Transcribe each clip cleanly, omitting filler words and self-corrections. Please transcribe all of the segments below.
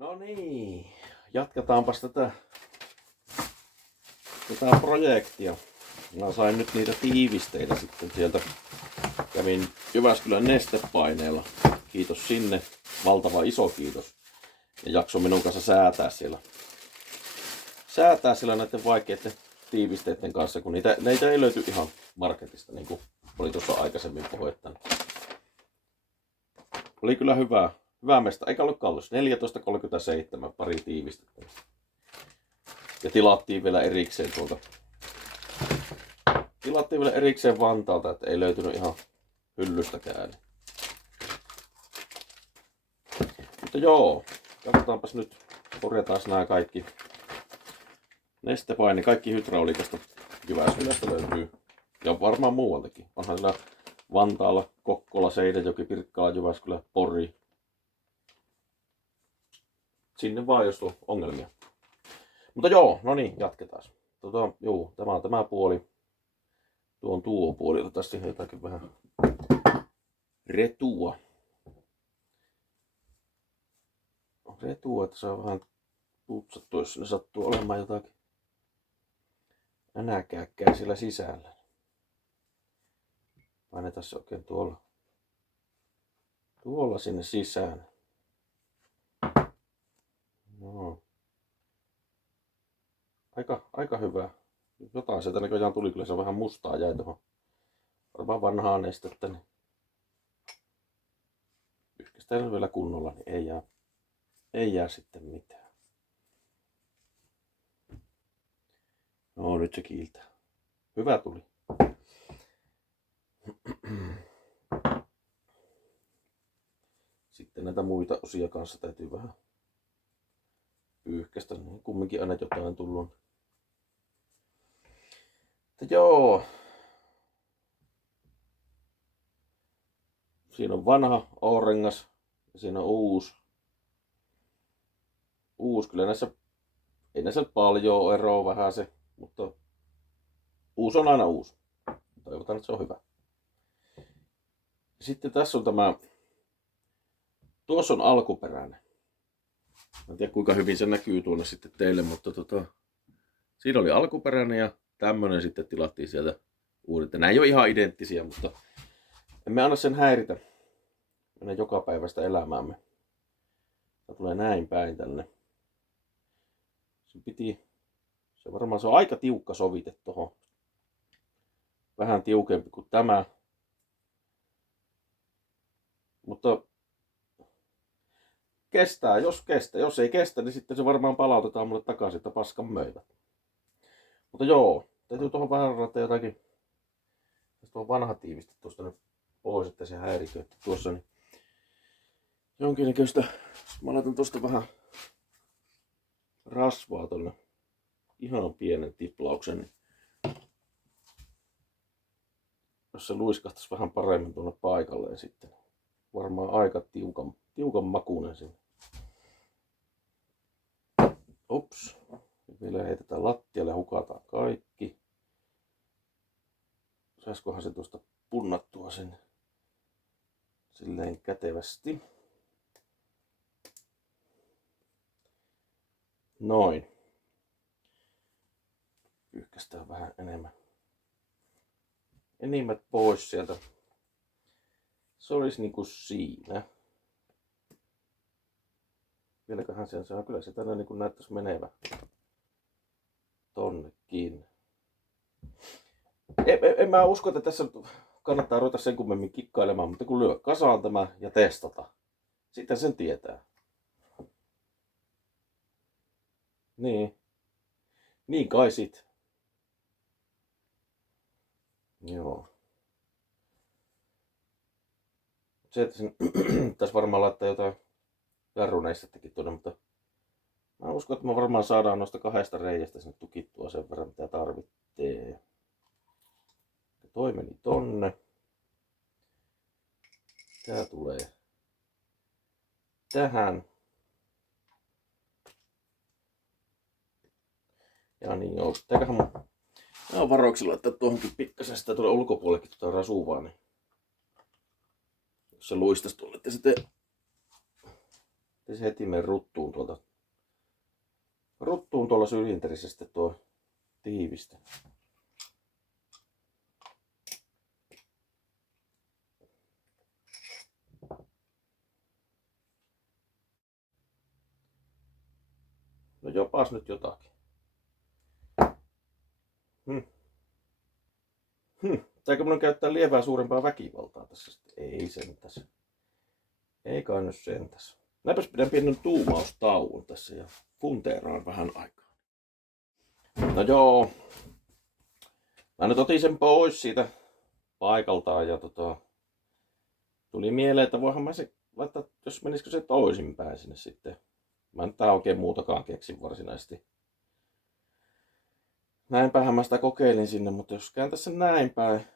No niin, jatketaanpas tätä projektia. Mä sain nyt niitä tiivisteitä sitten sieltä. Kävin Jyväskylän Nestepaineella. Kiitos sinne. Valtava iso kiitos. Ja jakso minun kanssa säätää siellä näiden vaikeiden tiivisteiden kanssa, kun niitä ei löyty ihan marketista, niin kuin oli tuossa aikaisemmin puhetta. Oli kyllä hyvä mesta, eikä ollut kallis. 14,37 pari tiivistettä. Ja tilattiin vielä erikseen Vantaalta, että ei löytynyt ihan hyllystäkään. Mutta joo, katsotaanpas nyt, korjataan nämä kaikki Nestepaini, kaikki hydrauliikasta Jyväskylästä löytyy. Ja varmaan muualtakin. Onhan siellä Vantaalla, Kokkola, Seinäjoki, Pirkkala, Jyväskylä, Pori. Sinne vaan, jos on ongelmia. Mutta joo, no niin, jatketaan. Tämä on tämä puoli. Tuo puoli, otetaan siihen jotakin vähän retua. Retua, että saa vähän putsattua, jos ne sattuu olemaan jotakin änäkääkkää siellä sisällä. Painetaan se oikein tuolla sinne sisään. No. Aika hyvä. Jotain sieltä näköjään tuli, kyllä se vähän mustaa jäi tuohon. Varmaan vanhaa nestettä. Niin yhkästään vielä kunnolla, niin ei jää sitten mitään. No nyt se kiiltää. Hyvä tuli. Sitten näitä muita osia kanssa täytyy vähän pyyhkästä, niin kumminkin aina jotain tullut. Mutta joo. Siinä on vanha O-rengas ja siinä on uusi. Kyllä ei näissä paljon eroa vähän se, mutta uusi on aina uusi. Toivotaan, että se on hyvä. Sitten tässä on tuossa on alkuperäinen. En tiedä kuinka hyvin se näkyy tuonne sitten teille, mutta siinä oli alkuperäinen ja tämmönen sitten tilattiin sieltä uudet. Nämä ei ole ihan identtisiä, mutta emme anna sen häiritä meidän jokapäiväistä elämäämme. Tämä tulee näin päin tänne. Se on aika tiukka sovite tuohon. Vähän tiukempi kuin tämä. Mutta kestää, jos kestää. Jos ei kestä, niin sitten se varmaan palautetaan mulle takaisin, että paskan möivät. Mutta joo, täytyy tuohon vähän ruveta jotakin. Tuo vanha tiiviste tuosta nyt pois, että se häiriköi. Tuossa niin jonkinnäköistä. Mä laitan tuosta vähän rasvaa tonne. Ihan pienen tiplauksen. Niin jos se luiskahtaisi vähän paremmin tuonne paikalleen sitten. Varmaan aika tiukan makuinen sinne. Ups. Vielä heitetään lattialle, hukataan kaikki. Saiskohan se tuosta punnattua sen silleen kätevästi. Noin. Pyyhkästään vähän enimmät pois sieltä. Se olisi niinku siinä. Vieläköhän sen saa, kyllä se tänne niinku näyttäisi menevä tonnekin. En mä usko, että tässä kannattaa ruveta sen kummemmin kikkailemaan, mutta kun lyö kasaan tämä ja testata, sitten sen tietää. Niin kai sit. Joo. Se, että sen tässä varmaan laittaa jotain jarruneistettäkin tuonne, mutta mä uskon, että me varmaan saadaan noista 2 reiästä sinne tukittua sen verran, mitä tarvitsee. Toi meni tonne. Tää tulee tähän. Ja niin joo, pitääköhän mun varoiksi laittaa tuohonkin pikkasen sitä tuolle ulkopuolellekin tuota rasuvaa, niin jos se luistaisi tuolle, että se se heti mene ruttuun tuolla sylinterissä sitten tuo tiivistä. No jopas nyt jotakin. Pitääkö minun käyttää lievää suurempaa väkivaltaa tässä sitten? Ei sentäs. Ei kai nyt sentäs. Näinpäs pidän pienen tuumaustauon tässä ja funteeraan vähän aikaa. No joo. Mä nyt otin sen pois siitä paikaltaan ja tuli mieleen, että voihan mä se laittaa, jos menisikö se toisinpäin sinne sitten. Mä en tää oikein muutakaan keksin varsinaisesti. Näinpähän mä sitä kokeilin sinne, mutta jos kääntäisi sen näinpäin,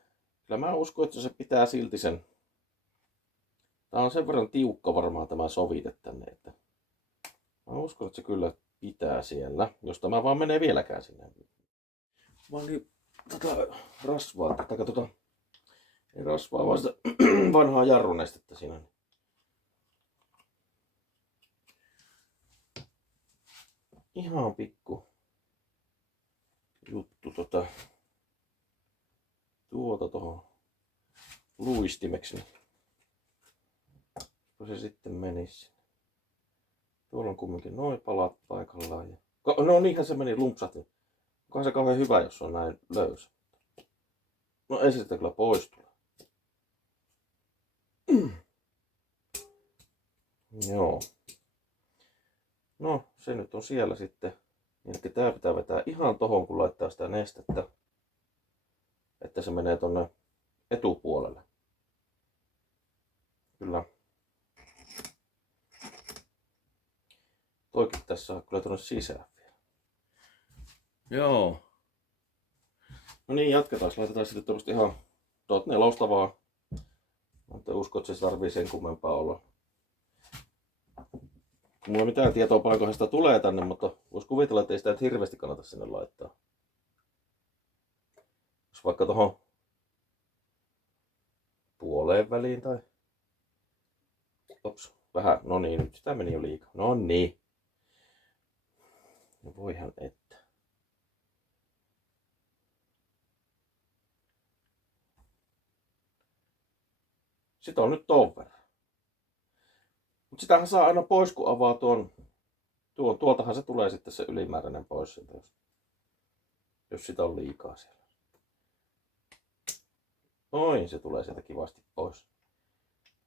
kyllä mä uskon, että se pitää silti sen. Tää on sen verran tiukka varmaan tämä sovite tänne, että mä uskon, että se kyllä pitää siellä, jos tämä vaan menee vieläkään sinne. Vaan niin rasvaa, ei rasvaa, vaan sitä vanhaa jarrunestettä siinä. Ihan pikku juttu tuota tohon luistimeksi. Kun se sitten menisi. Tuolla on kumminkin noin palat paikallaan. Ja... No niinhän se meni lumpsahti. Onkohan se kauhean hyvä, jos on näin löysä. No ei se sitä kyllä pois tule. Joo. No se nyt on siellä sitten. Eli tää pitää vetää ihan tohon, kun laittaa sitä nestettä. Että se menee tonne etupuolelle. Kyllä. Toikin tässä on kyllä tuonne sisään vielä. Joo. No niin, jatketaan. Laitetaan sitten tuollaista ihan .4 vaan. Mutta uskon, että se tarvii sen kummempaa olla. Mulla ei mitään tietoa paljonkohan sitä tulee tänne, mutta vois kuvitella, että ei sitä hirveästi kannata sinne laittaa. Jos vaikka tohon puoleen väliin tai... Ops, vähän. No niin, nyt sitä meni jo liikaa. No niin. No voihan että. Sitä on nyt ton verran. Mut sitähän saa aina pois, kun avaa tuoltahan se tulee sitten se ylimääräinen pois sieltä, jos sitä on liikaa siellä. Noin, se tulee sieltä kivasti pois.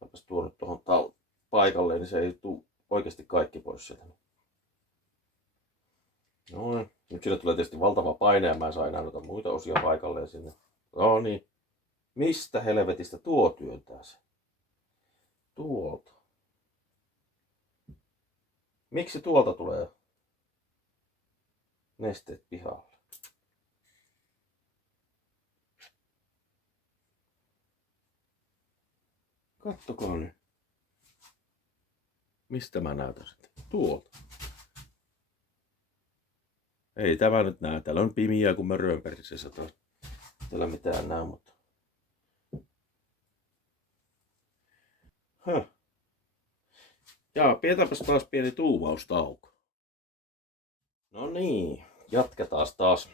Otapas tuo nyt tuohon paikalle, niin se ei tule oikeasti kaikki pois sieltä. Noin. Nyt sille tulee tietysti valtava paine ja mä en saa enää noita muita osia paikalleen sinne. No niin. Mistä helvetistä tuo työntää se? Tuolta. Miksi tuolta tulee nesteet pihalle? Kattokaa nyt. Mistä mä näytän sitten? Tuolta. Ei tämä nyt näy. Täällä on pimiä kuin mörön perseessä. Täällä mitään näy, mutta... Jaa, pidetäänpäs taas pieni tuumaustauko. No niin, jatketaan taas.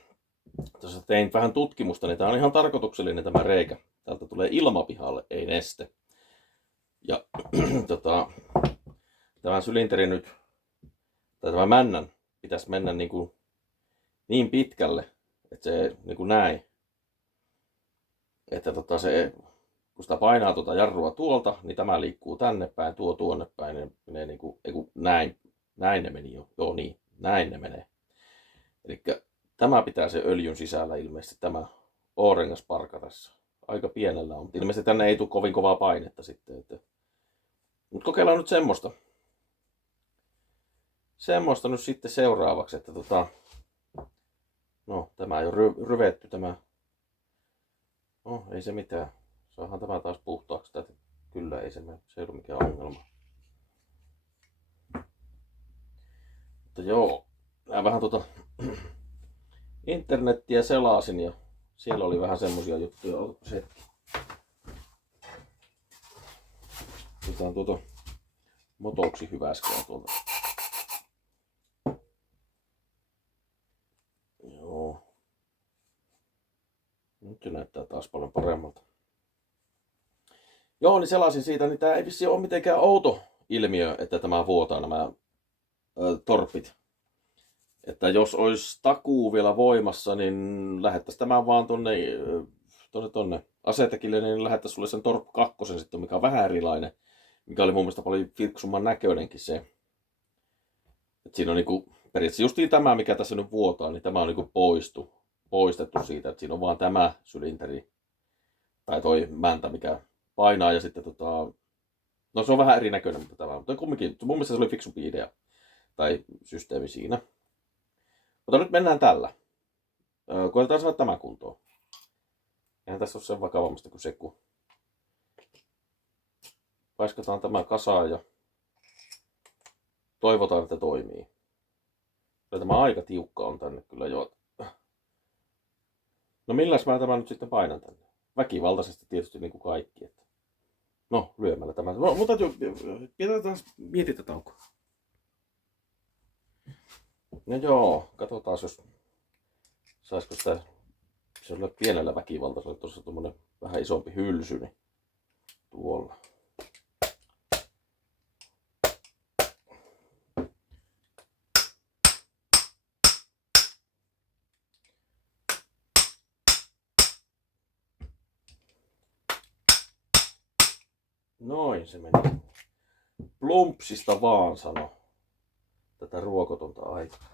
Tuossa tein vähän tutkimusta, niin tää on ihan tarkoituksellinen tämä reikä. Täältä tulee ilma pihalle, ei neste. Ja tämä sylinteri nyt, tai tämä männän, pitäisi mennä niin pitkälle, että se näin. Että se, kun sitä painaa jarrua tuolta, niin tämä liikkuu tänne päin, tuo tuonne päin, niin menee näin ne meni jo. Joo niin, näin ne menee. Eli tämä pitää se öljyn sisällä ilmeisesti, tämä O-rengasparka tässä. Aika pienellä on, mutta ilmeisesti tänne ei tule kovin kovaa painetta sitten. Mutta kokeillaan nyt semmoista. Semmoista nyt sitten seuraavaksi, että no tämä ei ole ryvetty tämä. No ei se mitään. Saahan tämä taas puhtaaksi. Kyllä ei se ei ole mikään ongelma. Mutta joo, mä vähän internettiä selasin ja siellä oli vähän semmosia juttuja. Otapas hetki. Otetaan motoksi Hyväskään tuolta. Joo. Nyt se näyttää taas paljon paremmalta. Joo, niin selasin siitä, niin tää ei vissi ole mitenkään outo ilmiö, että tämä vuotaa nämä torpit. Että jos olisi takuu vielä voimassa, niin lähettäisiin tämän vaan tonne asetekille, niin lähettäisiin sulle sen Torp 2 sitten, mikä on vähän erilainen. Mikä oli mun mielestä paljon fiksumman näköinenkin se. Et siinä on niinku, periaatteessa justiin tämä, mikä tässä nyt vuotaa, niin tämä on niinku poistettu siitä, että siinä on vaan tämä sylinteri. Tai toi mäntä, mikä painaa ja sitten no se on vähän erinäköinen, mutta tämä, mutta kumminkin, mun mielestä se oli fiksumpi idea. Tai systeemi siinä. Mutta nyt mennään tällä. Koetetaan saada tämä kuntoon. Eihän tässä ole sen vakavammasta kuin se, kun paiskataan tämä kasaan ja toivotaan, että toimii. Kyllä tämä aika tiukka on tänne kyllä jo. No milläs mä tämän nyt sitten painan tänne? Väkivaltaisesti tietysti niin kuin kaikki. Että... No lyömällä tämä. No, mutta mietitään taukoa. No joo, katsotaan jos saisiko sitä, se on pienellä väkivaltaisella, tuossa tuommoinen vähän isompi hylsy, niin tuolla. Noin se meni. Plumpsista vaan sano tätä ruokotonta aikaa.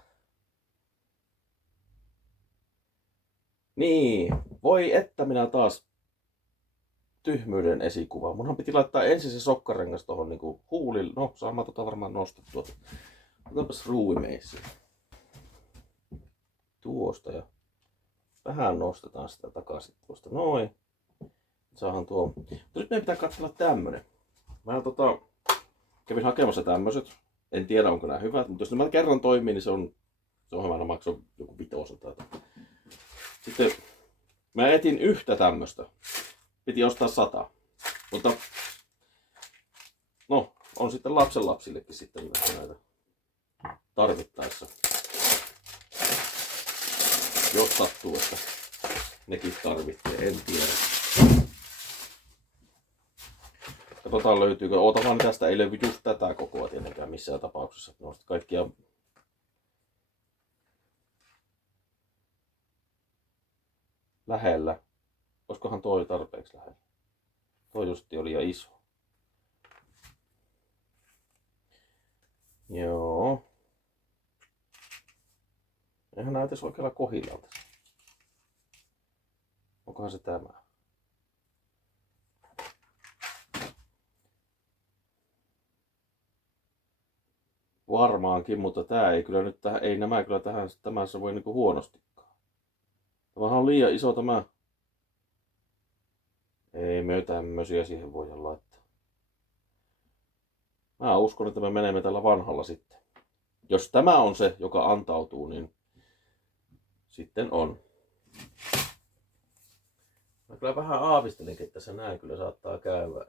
Niin, voi että minä taas tyhmyyden esikuva. Munhan piti laittaa ensin se sokkarengas tohon niinku huulille. No, saamaan varmaan nostettua. Otapas ruuimeisi. Tuosta ja vähän nostetaan sitä takaisin tuosta. Noin. Saadaan tuo. Mutta nyt meidän pitää katsella tämmönen. Mä kävin hakemassa tämmöset. En tiedä onko nämä hyvät, mutta jos nämä kerran toimii, niin se on hyvä. Nämä maksaa joku 5. Sitten mä etin yhtä tämmöstä. Piti ostaa 100. Mutta no, on sitten lapsenlapsillekin sitten näitä tarvittaessa. Jos sattuu, että nekin tarvitsee, en tiedä. Katsotaan löytyykö. Oota vaan tästä, ei löydy just tätä kokoa tietenkään missään tapauksessa. Ne on kaikkia lähellä. Olisikohan toi tarpeeksi lähellä? Toi justi oli liian iso. Joo. Eihän näytäisi oikealla kohillalta. Onkohan se tämä? Varmaankin, mutta tää ei kyllä nyt ei nämä kyllä tähän se voi niinku huonostikaan. Tämähän on liian iso tämä. Ei me tämmösiä siihen voida laittaa. Mä uskon, että me menemme tällä vanhalla sitten. Jos tämä on se, joka antautuu, niin sitten on. Mä kyllä vähän aavistelinkin, että se näin kyllä saattaa käydä.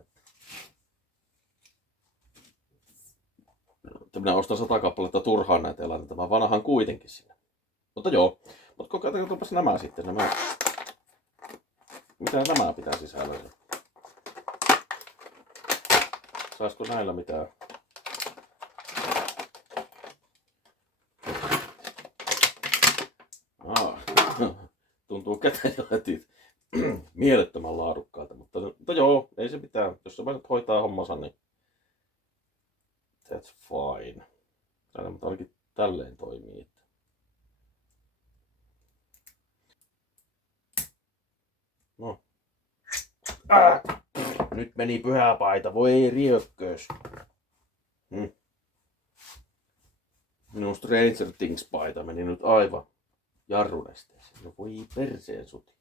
Minä ostan 100 kappaletta turhaan näitä eläintä, mä vanhan kuitenkin sinne. Mutta joo, mutta kokeillaanpas nämä sitten. Mitä nämä pitää sisällä? Saisiko näillä mitään? Tuntuu kädenjäljet mielettömän laadukkaalta, mutta joo, ei se mitään. Jos se vaan hoitaa hommansa, niin that's fine. Täällä mutta ainakin tälleen toimii. No. Nyt meni pyhäpaita, voi riökkös. Minun Stranger Things paita meni nyt aivan jarrunesteeseen. No voi perseen suti.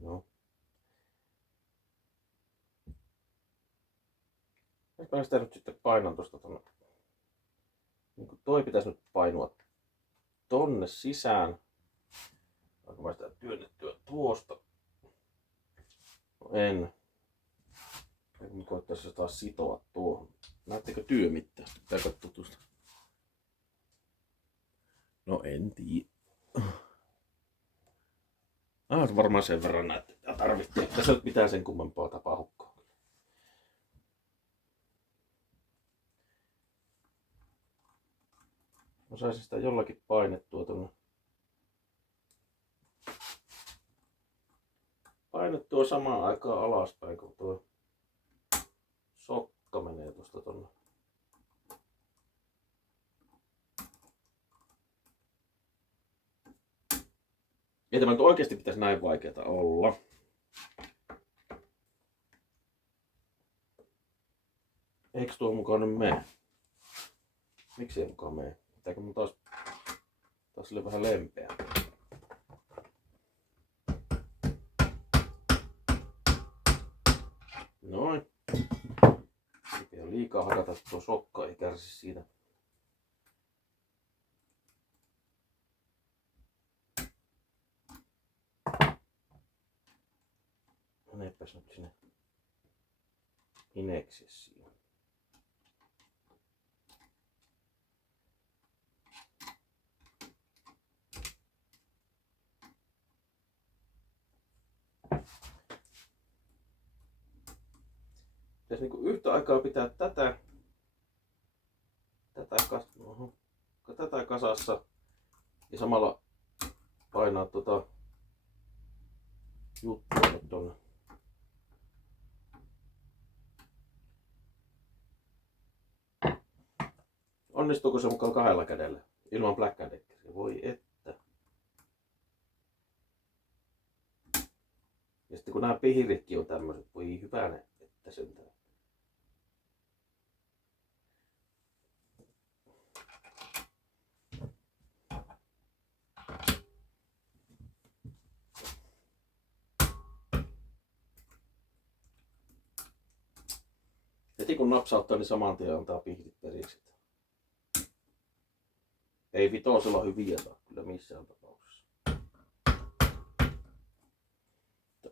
No. Nyt mä sitä nyt sitten painan tosta tonne. Niin toi pitäisi nyt painua tonne sisään. Onko mä sitä työnnettyä tuosta? En. Eikö mä koittaisi taas sitoa tuohon. Näettekö työmittaista? Pitää katsoa tuosta. No en tiedä. Varmaan sen verran näette. Tarvittiin. Tässä nyt mitään sen kummempaa tapahukkaa. Mä saisin sitä jollakin painettua tuonne. Painettua samaan aikaan alaspäin, kun tuo sokka menee tuosta tonne. Ei tämä nyt oikeasti pitäisi näin vaikeata olla. Eikö tuo mukaan nyt mene? Miksi ei mukaan mene? Pitääkö mun taas sille vähän lempeä? Noin. Ei pidä liikaa hakata, tuo sokka ei kärsi siitä. Menepäs nyt sinne ineksessiin. Pitäisi niinku yhtä aikaa pitää tätä kasassa ja samalla painaa juttua tonne. Onnistuuko se mukaan kahdella kädellä ilman Black & Deckeria? Voi että. Ja sitten kun nämä pihiritkin on tämmöiset, voi hyvänen, että sentään. Heti kun napsauttaa, niin saman tien antaa pihdit periksi. Ei vitosella hyviä saa kyllä missään tapauksessa.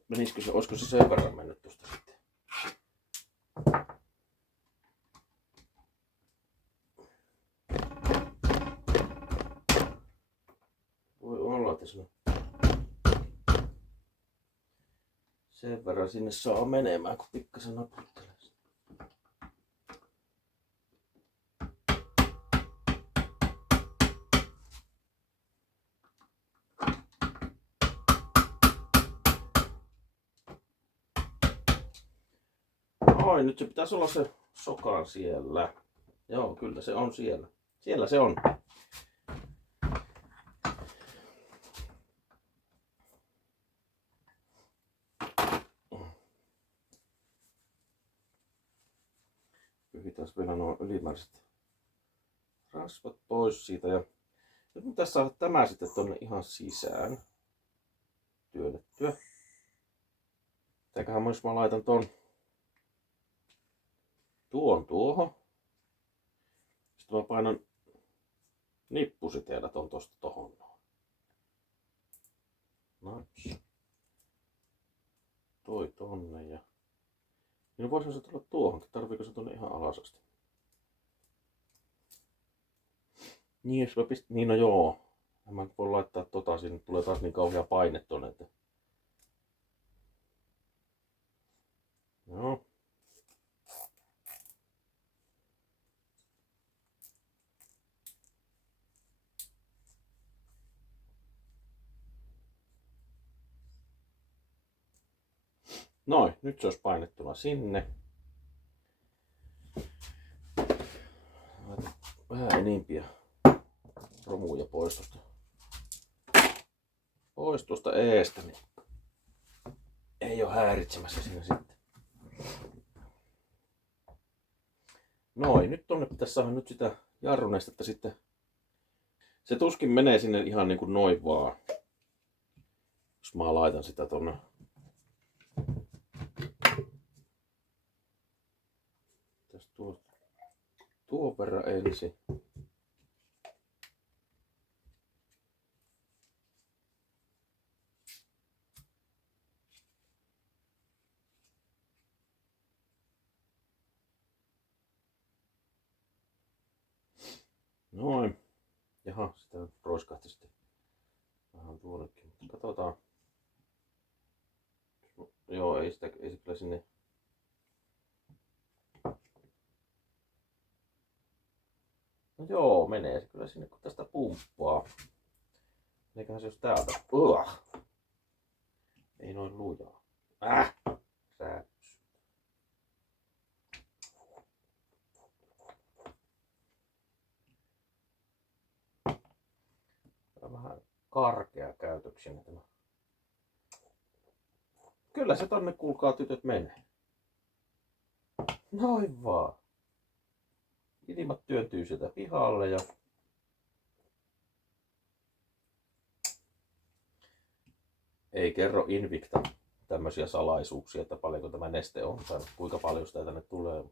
Menisikö se, olisiko se sen verran mennyt tuosta sitten? Voi olla, että sen verran sinne saa menemään, kun pikkasen naputtelee. Oi, nyt se pitäisi olla se sokan siellä. Joo, kyllä se on siellä. Siellä se on. Pyhitään vielä nuo ylimääräiset rasvat pois siitä. Ja nyt pitäisi saada tämä sitten tonne ihan sisään työnnettyä. Mitäköhän jos mä laitan tuohon. Sitten mä painan nippusiteellä tosta tohon. Naps. Toi tonne ja... Niin voisi se tulla tuohonkin. Tarviiko se tonne ihan alas asti? Niin jos mä pistän... Niin no joo. Mä voi laittaa sinne tulee taas niin kauhea paine tonne, että... Joo. Noin, nyt se olisi painettuna sinne. Vähän enimpiä romuja pois tuosta eestä, niin ei ole häiritsemässä siinä sitten. Noin, nyt tonne pitäisi saada nyt sitä jarrunestettä sitten. Se tuskin menee sinne ihan niin kuin noin vaan. Jos mä laitan sitä tonne. Tuo verran ensin. Noin. Jaha, sitä roiskahti sitten vähän tuonnekin. Katsotaan. Joo, ei se kyllä sinne. No joo, menee se kyllä sinne, kun tästä pumppaa. Eiköhän se jos täältä. Ei noin lujaa. Säätys. Tämä on vähän karkea käytöksinen tämä. Kyllä se tonne, kuulkaa tytöt, menee. Noin vaan. Ilmat työntyy sieltä pihalle ja ei kerro Invicta tämmöisiä salaisuuksia, että paljonko tämä neste on tai kuinka paljon sitä tänne tulee.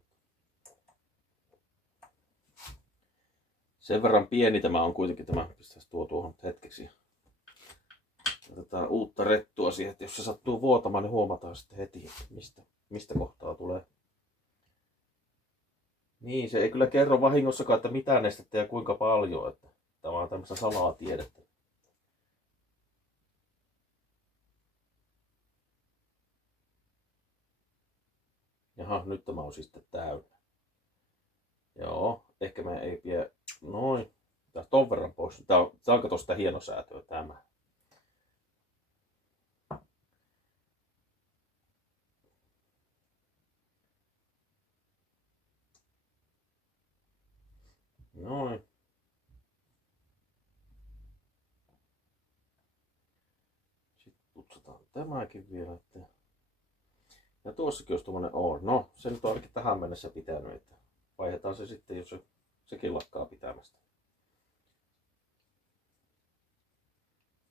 Sen verran pieni tämä on kuitenkin tämä. Pistäisi tuohon hetkeksi. Otetaan uutta rettua siihen, että jos se sattuu vuotamaan, niin huomataan sitten heti, mistä kohtaa tulee. Niin, se ei kyllä kerro vahingossakaan, että mitä nestettä ja kuinka paljon. Että tämä on tämmöistä salatiedettä. Jaha, nyt tämä on siis sitten täynnä. Joo, ehkä mä ei vie noin. Tää ton verran pois. Tää on kato sitä hienosäätöä tämä. Noin. Sitten putsataan tämäkin vielä. Ja tuossakin olisi tuommoinen on. No, se nyt on ainakin tähän mennessä pitänyt. Että vaihdetaan se sitten, jos sekin lakkaa pitämästä.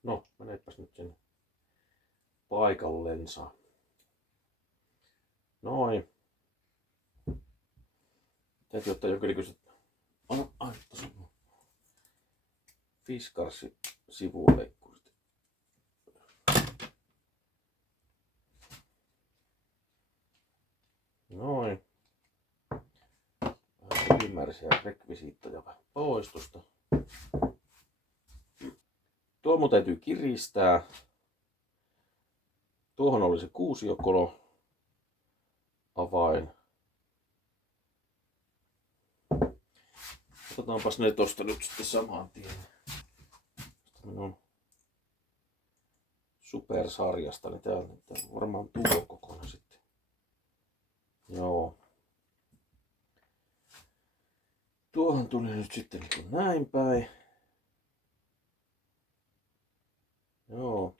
No, meneepäs nyt sinne paikallensa. Noin. Täytyy ottaa jonkinnäköiset Fiskarsi sivuleikkurit. Noin. Vähän ylimääräisiä rekvisiittoja pois tuosta. Tuo mun täytyy kiristää. Tuohon oli se kuusiokolo avain. Otetaanpas ne tosta nyt sitten saman tien. Minun supersarjasta, niin tää on varmaan tuo kokonaan sitten. Joo. Tuohon tuli nyt sitten niin kuin näin päin. Joo.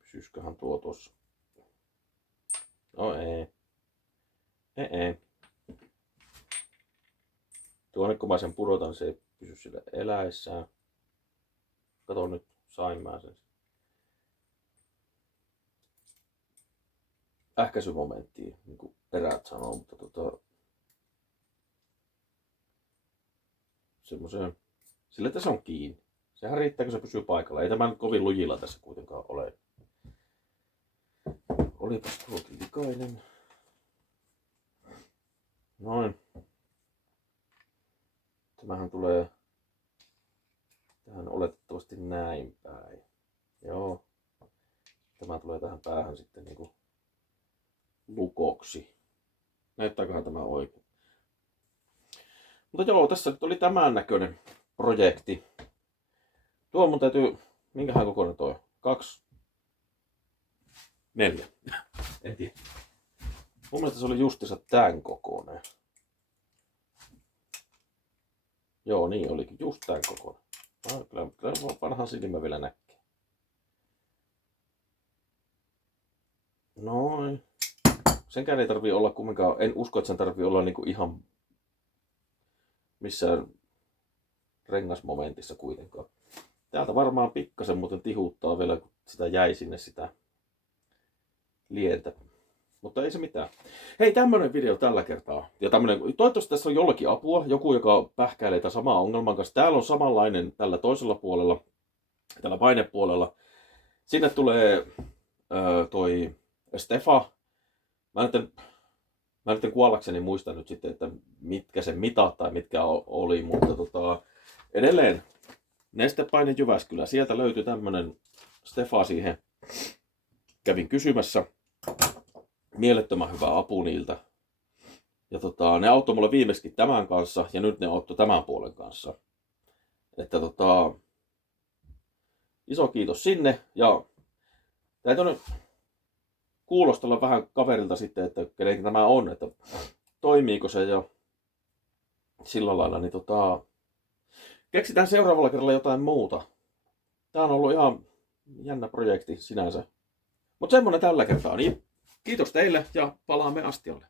Pysyisköhän tuo tossa? No ei. Ei. Tuonne kun mä sen pudotan, niin se ei pysy sillä eläessään. Kato nyt, sain mä sen. Ähkäisymomenttia, niin kuin erät sanoo, mutta semmoiseen, sillä tässä on kiinni. Sehän riittää, kun se pysyy paikalla. Ei tämä nyt kovin lujilla tässä kuitenkaan ole. Olipas tuokin likainen. Noin. Tämähän tulee tähän oletettavasti näin päin. Joo. Tämä tulee tähän päähän sitten niinku lukoksi. Näyttääköhän tämä oikein? Mutta joo, tässä nyt oli tämän näköinen projekti. Tuo mun täytyy, minkähän kokoinen toi? 2, 4. En tiedä. Mun mielestä se oli justiinsa tän kokoinen. Joo, niin olikin. Just tän kokoinen. Kyllä vanhan silmä vielä näkee. Noin. Senkään ei tarvii olla kumminkaan, en usko, että sen tarvii olla niinku ihan missään rengasmomentissa kuitenkaan. Täältä varmaan pikkasen muuten tihuttaa vielä, kun sitä jäi sinne sitä lientä. Mutta ei se mitään. Hei, tämmönen video tällä kertaa. Ja toivottavasti tässä on jollakin apua. Joku, joka pähkäilee tätä samaa ongelman kanssa. Täällä on samanlainen tällä toisella puolella. Tällä painepuolella. Sinne tulee toi Stefa. Mä nyt Mä nyt en kuollakseni muista nyt sitten, että mitkä se mitat tai mitkä oli, mutta edelleen Nestepaine Jyväskylä. Sieltä löytyi tämmönen Stefa siihen. Kävin kysymässä. Mielettömän hyvä apu niiltä. Ja ne auttoi mulle viimeksi tämän kanssa ja nyt ne auttoi tämän puolen kanssa. Että iso kiitos sinne ja täytyy nyt kuulostella vähän kaverilta sitten, että kenenkin tämä on, että toimiiko se ja sillä lailla, niin keksitään seuraavalla kerralla jotain muuta. Tää on ollut ihan jännä projekti sinänsä. Mutta semmonen tällä kertaa, niin kiitos teille ja palaamme astialle.